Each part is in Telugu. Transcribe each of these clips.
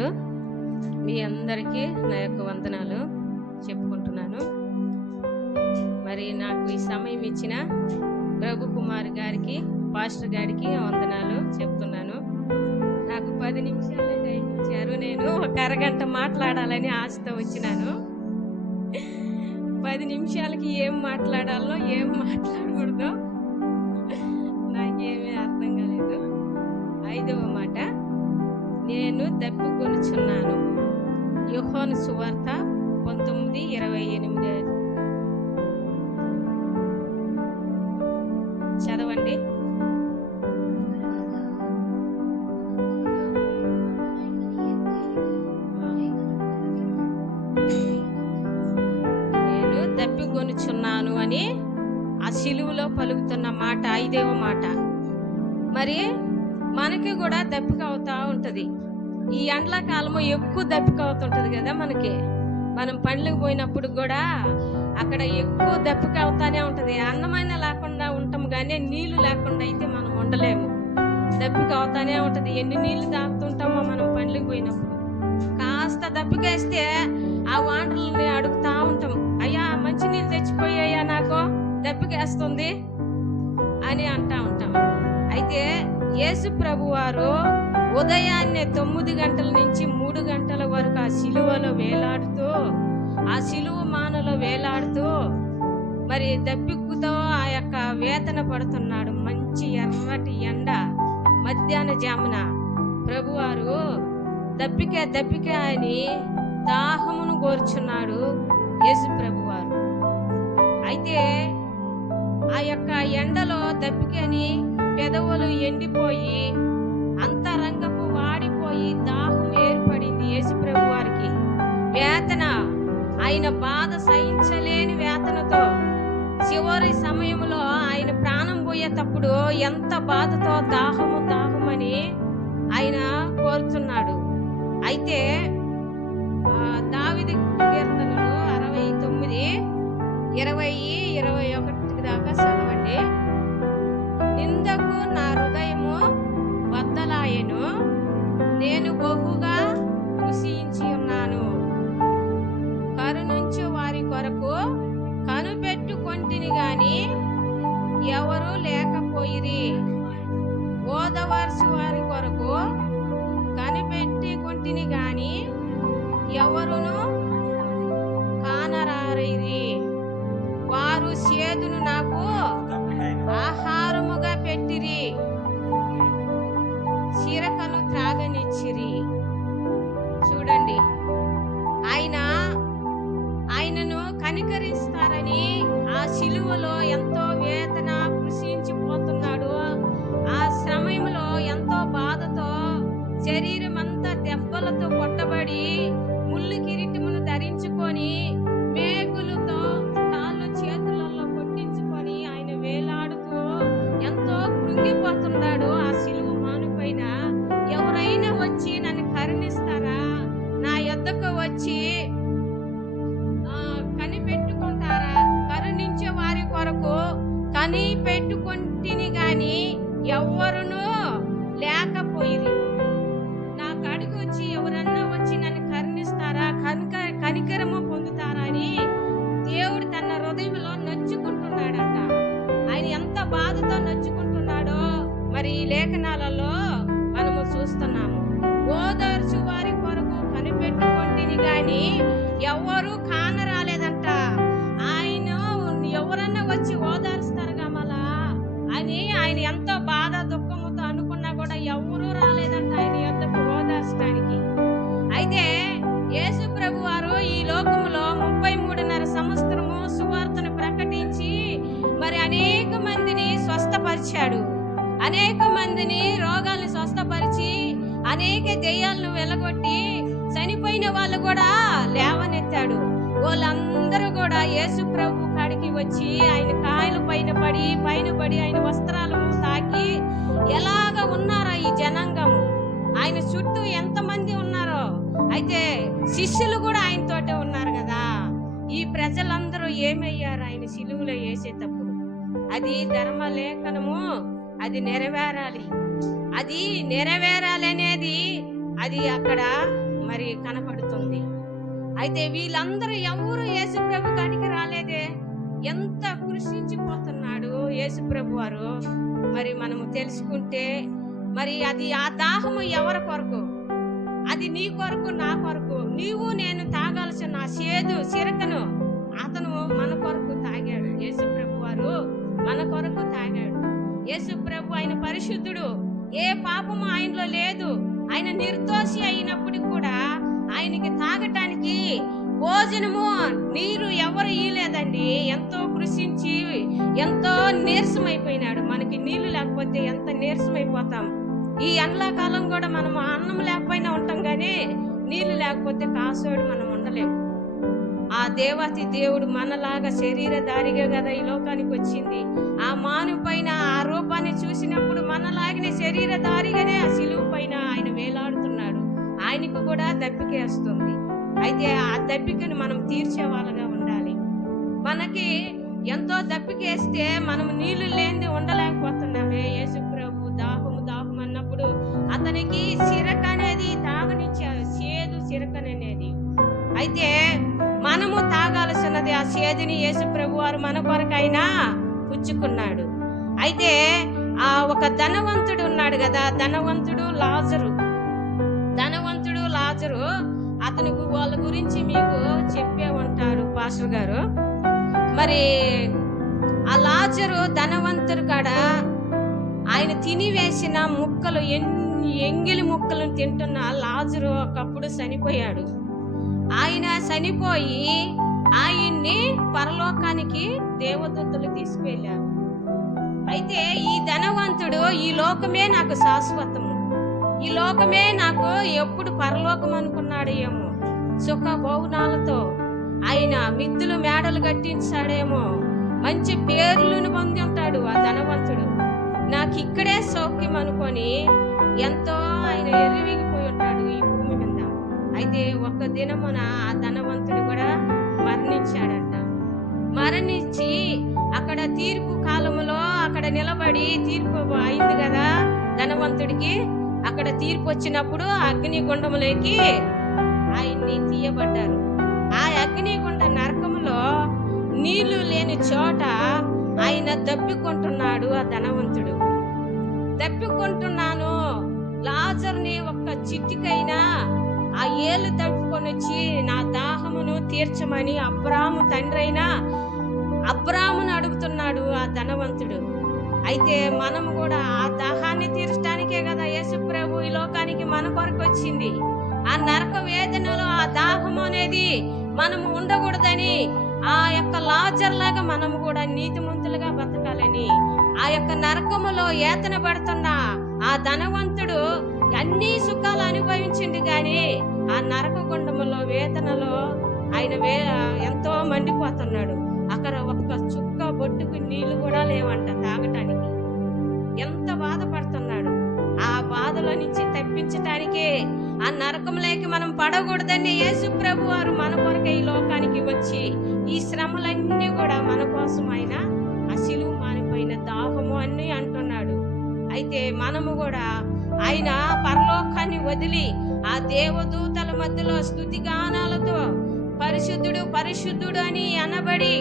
వందనాలు. మీ అందరికీ నా యొక్క వందనాలు చెప్పుకుంటున్నాను. మరి నాకు ఈ సమయం ఇచ్చిన ప్రభు కుమార్ గారికి, పాస్టర్ గారికి వందనాలు చెప్తున్నాను. నాకు 10 నిమిషాలే టైం ఇచ్చారు. నేను ఒక అరగంట మాట్లాడాలని ఆశతో వచ్చినాను. 10 నిమిషాలకి ఏం మాట్లాడాలో ఏం మాట్లాడకూడదో నాకేమీ అర్థం కాలేదు. 5వ మాట, నేను దప్పికొనుచున్నాను. యోహాను సువార్త 19:28 చదవండి. నేను దప్పికొనుచున్నాను అని ఆ సిలువలో పలుకుతున్న మాట 5వ మాట. మరి మనకి కూడా దప్పిక అవుతా ఉంటుంది. ఈ ఎండాకాలము ఎక్కువ దప్పిక అవుతుంటుంది కదా మనకి. మనం పండ్లకు పోయినప్పుడు కూడా అక్కడ ఎక్కువ దప్పిక అవుతానే ఉంటుంది. అన్నమైన లేకుండా ఉంటాము కానీ నీళ్లు లేకుండా అయితే మనం ఉండలేము. దప్పిక అవుతానే ఉంటుంది. ఎన్ని నీళ్లు తాగుతుంటామో మనం పండ్లకు పోయినప్పుడు. కాస్త దప్పికేస్తే ఆ వాటర్ని అడుగుతా ఉంటాం, అయ్యా మంచి నీళ్ళు తెచ్చిపోయాయా, నాకు దప్పికేస్తుంది అని అంటా ఉంటాం. అయితే యేసు ప్రభు వారు ఉదయాన్నే 9 గంటల నుంచి 3 గంటల వరకు ఆ సిలువలో వేలాడుతూ, ఆ సిలువ మానలో వేలాడుతూ మరి దప్పికుతో ఆ యొక్క వేతన పడుతున్నాడు. మంచి ఎర్రటి ఎండ మధ్యాహ్న జామున ప్రభువారు దప్పికే అని దాహమును కోరుచున్నాడు యేసు ప్రభువారు. అయితే ఆ యొక్క ఎండలో దప్పికని పెదవులు ఎండిపోయి అంతరంగపు వాడిపోయి దాహం ఏర్పడింది యేసు ప్రభు వారికి. వేతన, ఆయన బాధ సహించలేని వేతనతో చివరి సమయంలో ఆయన ప్రాణం పోయేటప్పుడు ఎంత బాధతో దాహమని ఆయన కోరుతున్నాడు. అయితే దావీదు కీర్తనలు 69:20-21 దాకా చదవండి. నిందకు నా హృదయము బద్దలాయెను, నేను బహుగా కృషించి ఉన్నాను. కరుణించు వారి కొరకు కనుపెట్టుకొంటిని గాని ఎవరు లేకపోయిరి. ఓదవర్సు వారి కొరకు కనిపెట్టుకొంటిని గాని ఎవరును కానరారిరి. వారు సేదును నాకు ఆహారముగా పెట్టిరి, చిరకను త్రాగనిచ్చిరి. చూడండి, ఆయనను కనికరిస్తారని ఆ సిలువలో ఎంతో వేదన కృషించిపోతున్నాడు. ఆ సమయంలో ఎంతో బాధతో శరీరం అంతా దెబ్బలతో కొట్టబడి ముళ్ళు కిరీటమును ధరించుకొని మేకులతో కాళ్ళు చేతులలో కొట్టించుకొని ఆయన వేలాడుతూ ఎంతో కృంగిపోతున్నాడు. ఆ సిలువ మానుపైన ఎవరైనా వచ్చి నన్ను కరుణిస్తారా, నా యొద్దకు వచ్చి కనిపెట్టుకుంటారా, కరుణించే వారి కొరకు కనిపెట్టుకొంటిని గాని ఎవరును లేకపోయిరి. నా కాడికి వచ్చి ఎవరన్నా వచ్చి నన్ను కరుణిస్తారా, కనికరము పొందుతారా అని దేవుడు తన హృదయంలో నొచ్చుకుంటున్నాడట. ఆయన ఎంత బాధతో నొచ్చుకుంటున్నాడో మరి ఈ లేఖనాలలో మనము చూస్తున్నాము. ఓదార్చు వారి కొరకు కనిపెట్టుకొంటిని గాని ఎవరు కానరాలేదంట. ఆయన ఎవరన్నా వచ్చి ఓదార్స్తారుగా మళ్ళా అని ఆయన ఎంతో బాధ దుఃఖముతో అనుకున్నా కూడా ఎవరూ రాలేదంట ఆయన యొద్దకు ఓదార్చడానికి. అయితే యేసు ప్రభు వారు ఈ లోకములో 33.5 సంవత్సరము సువార్తను ప్రకటించి మరి అనేక మందిని స్వస్థపరిచాడు. అనేక మందిని రోగాలను స్వస్థపరిచి అనేక దెయ్యాలను వెలగొట్టి చనిపోయిన వాళ్ళు కూడా లేవనెత్తాడు. వాళ్ళందరూ కూడా యేసు ప్రభు కాడికి వచ్చి ఆయన కాయలు పైన పడి ఆయన వస్త్రాలను తాకి ఎలాగ ఉన్నారో ఈ జనాంగము, ఆయన చుట్టూ ఎంతమంది ఉన్నారో. అయితే శిష్యులు కూడా ఆయనతోటే ఉన్నారు కదా. ఈ ప్రజలందరూ ఏమయ్యారు ఆయన సిలువలో వేసేటప్పుడు? అది ధర్మలేఖనము, అది నెరవేరాలి. అది నెరవేరాలి అనేది అది అక్కడ మరి కనపడుతుంది. అయితే వీళ్ళందరూ ఎవరు యేసుప్రభు కాడికి రాలేదే. ఎంత కృషించిపోతున్నాడు యేసుప్రభు వారు. మరి మనము తెలుసుకుంటే మరి అది ఆ దాహము ఎవరి కొరకు? అది నీ కొరకు, నా కొరకు. నీవు నేను తాగాల్సిన ఆ చేదు చిరకను అతను మన కొరకు తాగాడు. యేసుప్రభు వారు మన కొరకు తాగాడు. యేసుప్రభు ఆయన పరిశుద్ధుడు, ఏ పాపము ఆయనలో లేదు. ఆయన నిర్దోషి అయినప్పుడు కూడా ఆయనకి తాగటానికి భోజనము నీరు ఎవరు ఇయ్యలేదండి. ఎంతో కృషించి ఎంతో నీరసమైపోయినాడు. మనకి నీళ్లు లేకపోతే ఎంత నీరసమైపోతాం. ఈ ఎండాకాలం కూడా మనం అన్నం లేకపోయినా ఉంటాం, కానీ నీళ్లు లేకపోతే కాసోడు మనం ఉండలేము. ఆ దేవాతి దేవుడు మనలాగా శరీరధారిగా కదా ఈ లోకానికి వచ్చింది. ఆ మాను పైన ఆ రూపాన్ని చూసినప్పుడు మనలాగనే శరీరధారిగానే ఆ శిలువ పైన ఆయన వేలాడుతున్నాడు. ఆయనకు కూడా దప్పికేస్తుంది. అయితే ఆ దప్పికను మనం తీర్చే వాళ్ళగా ఉండాలి. మనకి ఎంతో దప్పికేస్తే మనం నీళ్లు లేనిది ఉండలేకపోతున్నామే. యేసుప్రభు దాహము దాహం అన్నప్పుడు అతనికి చిరక అనేది తాగనిచ్చారు, చేదు చిరకననేది. అయితే మనము తాగాల్సినది ఆ చేదుని యేసుప్రభు వారు మన కొరకైనా పుచ్చుకున్నాడు. అయితే ఆ ఒక ధనవంతుడు ఉన్నాడు కదా, ధనవంతుడు లాజరు అతని వాళ్ళ గురించి మీకు చెప్పే ఉంటారు పాస్టర్ గారు. మరి ఆ లాజరు ధనవంతుడు కాడ ఆయన తినివేసిన ముక్కలు, ఎంగిలి ముక్కలను తింటున్న లాజరు ఒకప్పుడు చనిపోయాడు. ఆయన చనిపోయి ఆయన్ని పరలోకానికి దేవదూతలు తీసుకువెళ్ళారు. అయితే ఈ ధనవంతుడు ఈ లోకమే నాకు శాశ్వతము, ఈ లోకమే నాకు ఎప్పుడు పరలోకం అనుకున్నాడు ఏమో. సుఖ భోజనాలతో ఆయన మిద్దులు మేడలు కట్టించాడేమో, మంచి పేర్లను పొంది ఉంటాడు ఆ ధనవంతుడు. నాకు ఇక్కడే సౌఖ్యం అనుకొని ఎంతో ఆయన ఎర్రివిగిపోయి ఉంటాడు ఈ భూమి మీద. అయితే ఒక దినమున ఆ ధనవంతుడు కూడా మరణించాడంట. మరణించి అక్కడ తీర్పు కాలములో అక్కడ నిలబడి తీర్పు అయింది కదా ధనవంతుడికి. అక్కడ తీర్పు వచ్చినప్పుడు అగ్నిగుండములోకి ఆయన్ని తీయబడ్డారు. ఆ అగ్నిగుండ నరకములో నీళ్లు లేని చోట ఆయన దప్పికొంటున్నాడు. ఆ ధనవంతుడు దప్పికొంటున్నాను, లాజరుని ఒక్క చిట్టికైనా ఆ ఏళ్ళు తప్పుకొని వచ్చి నా దాహమును తీర్చమని అబ్రాము తండ్రి అయినా అబ్రామును అడుగుతున్నాడు ఆ ధనవంతుడు. అయితే మనము కూడా ఆ దాహాన్ని తీర్చడానికే కదా యేసుప్రభు ఈ లోకానికి మన కొరకు వచ్చింది. ఆ నరక వేదనలో ఆ దాహము అనేది మనము ఉండకూడదని, ఆ యొక్క లాజర్ లాగా మనము కూడా నీతిమంతులుగా బతకాలని, ఆ యొక్క నరకములో యాతన పడుతున్న ఆ ధనవంతుడు అన్ని సుఖాలు అనుభవించింది, కానీ ఆ నరక గుండములో వేదనలో ఆయన ఎంతో మండిపోతున్నాడు. అక్కడ ఒక్క చుక్క బొట్టుకు నీళ్లు కూడా లేవంట తాగటానికి. ఎంత బాధపడుతున్నాడు. ఆ బాధలో నుంచి తప్పించటానికే, ఆ నరకంలోకి మనం పడకూడదని యేసుప్రభు వారు మన కొరకే ఈ లోకానికి వచ్చి ఈ శ్రమలన్నీ కూడా మన కోసం ఆయన ఆ శిలువ మానిపోయిన దాహము అని అంటున్నాడు. అయితే మనము కూడా ఆయన పరలోకాన్ని వదిలి ఆ దేవదూతల మధ్యలో స్తుతిగానాలతో పరిశుద్ధుడు పరిశుద్ధుడు అని అనబడి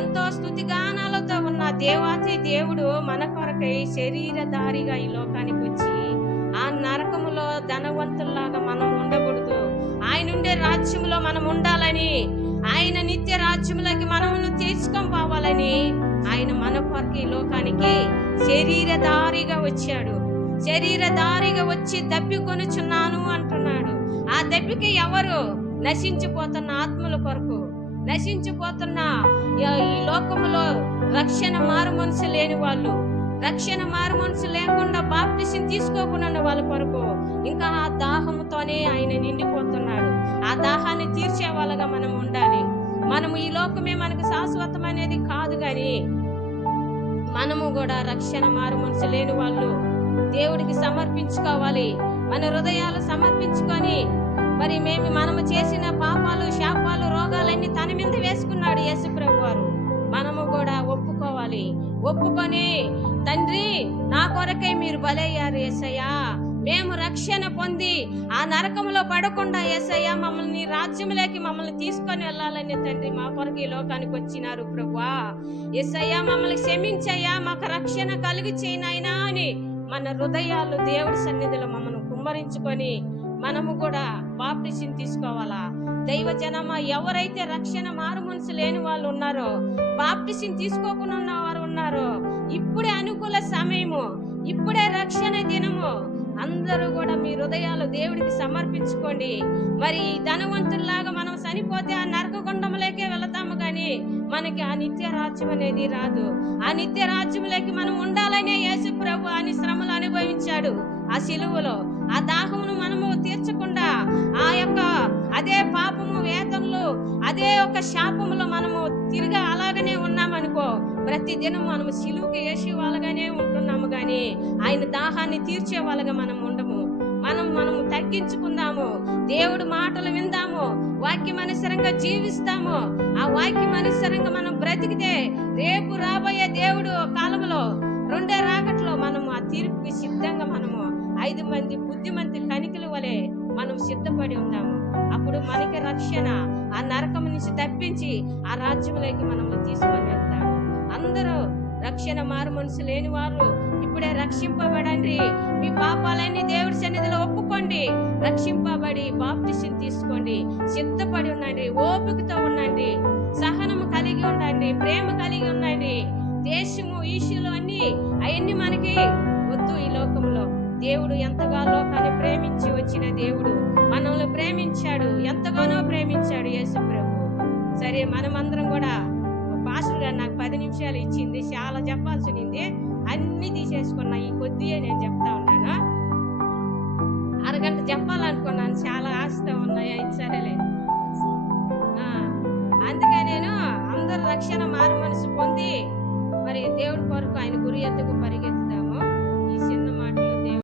ఎంతో స్తుతిగానాలతో ఉన్న దేవాతి దేవుడు మన కొరకై శరీరధారిగా ఈ లోకానికి వచ్చి ఆ నరకములో ధనవంతుల్లాగా మనం ఉండకూడదు, ఆయన ఉండే రాజ్యంలో మనం ఉండాలని, ఆయన నిత్య రాజ్యంలోకి మనమును తీసుకొని పోవాలని ఆయన మన కొరకు ఈ లోకానికి శరీరధారిగా వచ్చాడు. శరీరధారిగా వచ్చి దప్పికొనుచున్నాను అంటున్నాడు. ఆ దప్పిక ఎవరు? నశించిపోతున్న ఆత్మల కొరకు, నశించిపోతున్న ఈ లోకములో రక్షణ మారు మనసు లేని వాళ్ళు, రక్షణ మారు మనసు లేకుండా బాప్టిజం తీసుకోకుండా వాళ్ళ కొరకు ఇంకా ఆ దాహంతోనే ఆయన నిండిపోతున్నాడు. ఆ దాహాన్ని తీర్చే వాళ్ళగా మనం ఉండాలి. మనము ఈ లోకమే మనకు శాశ్వతం అనేది కాదు, కానీ మనము కూడా రక్షణ మారు మనసు లేని వాళ్ళు దేవుడికి సమర్పించుకోవాలి. మన హృదయాలు సమర్పించుకొని మరి మనము చేసిన పాపాలు శాపాలు రోగాలన్నీ తన మీద వేసుకున్నాడు యేసుప్రభు వారు. మనము కూడా ఒప్పుకోవాలి. ఒప్పుకొని తండ్రి నా కొరకై మీరు బలయ్యారు యేసయ్యా, మేము రక్షణ రక్షణ పొంది ఆ నరకంలో పడకుండా యేసయ్య మమ్మల్ని నీ రాజ్యంలోకి మమ్మల్ని తీసుకొని వెళ్ళాలని తండ్రి మా కొరకు ఈ లోకానికి వచ్చినారు ప్రభువా. యేసయ్య మమ్మల్ని క్షమించయ్యా, మాకు రక్షణ కలుగు చేయనైనా అని మన హృదయాలు దేవుడి సన్నిధిలో మమ్మల్ని కుమ్మరించుకొని మనము కూడా బాప్టిసం తీసుకోవాలా. దైవ జనమా, ఎవరైతే రక్షణ మారు మనసు లేని వాళ్ళు ఉన్నారో, బాప్టిసం తీసుకోకుండా ఉన్న వారు ఉన్నారో, ఇప్పుడే అనుకూల సమయము, ఇప్పుడే రక్షణ దినము. అందరూ కూడా మీ హృదయాలు దేవుడికి సమర్పించుకోండి. మరి ధనవంతుల్లాగా మనం చనిపోతే ఆ నరకగుండంలోకే వెళతాము, కానీ మనకి ఆ నిత్య రాజ్యం అనేది రాదు. ఆ నిత్య రాజ్యంలోకి మనం ఉండాలనే యేసు ప్రభు అని శ్రమలు అనుభవించాడు ఆ సిలువలో. ఆ దాహమును మనము తీర్చకుండా ఆ యొక్క అదే పాపము వేదనలు, అదే ఒక శాపములో మనము తిరిగి అలాగనే ఉన్నామనుకో, ప్రతి దినం మనము సిలువుకి వేసే వాళ్ళగానే ఉంటున్నాము, కానీ ఆయన దాహాన్ని తీర్చే వాళ్ళగా మనం ఉండము. మనము తగ్గించుకుందాము, దేవుడు మాటలు విందాము, వాక్యమనుసరంగా జీవిస్తాము. ఆ వాక్యమనుసరంగా మనం బ్రతికితే రేపు రాబోయే దేవుడు కాలంలో రెండో రాకట్లో మనము ఆ తీర్పుకి సిద్ధంగా మనము 5 మంది బుద్ధిమంతి కనికల వలె మనం సిద్ధపడి ఉందాము. అప్పుడు మనకి రక్షణ ఆ నరకం నుంచి తప్పించి ఆ రాజ్యంలోకి మనల్ని తీసుకొని వెళ్తాడు. అందరూ రక్షణ మారు మనసు లేని వారు ఇప్పుడే రక్షింపబడండి. మీ పాపాలన్నీ దేవుడి సన్నిధిలో ఒప్పుకోండి, రక్షింపబడి బాప్టిసం తీసుకోండి. సిద్ధపడి ఉండండి, ఓపికతో ఉండండి, సహనము కలిగి ఉండండి, ప్రేమ కలిగి ఉండండి. దేశము ఈశలు అన్ని అవన్నీ మనకి వద్దు. ఈ లోకంలో దేవుడు ఎంతగా లోకాన్ని ప్రేమించి వచ్చిన దేవుడు మనల్ని ప్రేమించాడు, ఎంతగానో ప్రేమించాడు యేసు ప్రభు. సరే, మనమందరం కూడా, పాస్టర్ గారు నాకు 10 నిమిషాలు ఇచ్చింది, చాలా చెప్పాల్సింది అన్ని తీసేసుకున్నా. ఈ కొద్దిగా నేను చెప్తా ఉన్నాను, అరగంట చెప్పాలనుకున్నాను, చాలా ఆశతో ఉన్నాయి. సరేలే, అందుకే నేను అందరూ రక్షణ మారు మనసు పొంది మరి దేవుడి కొరకు ఆయన గురి ఎత్తుకు పరిగెత్తాను.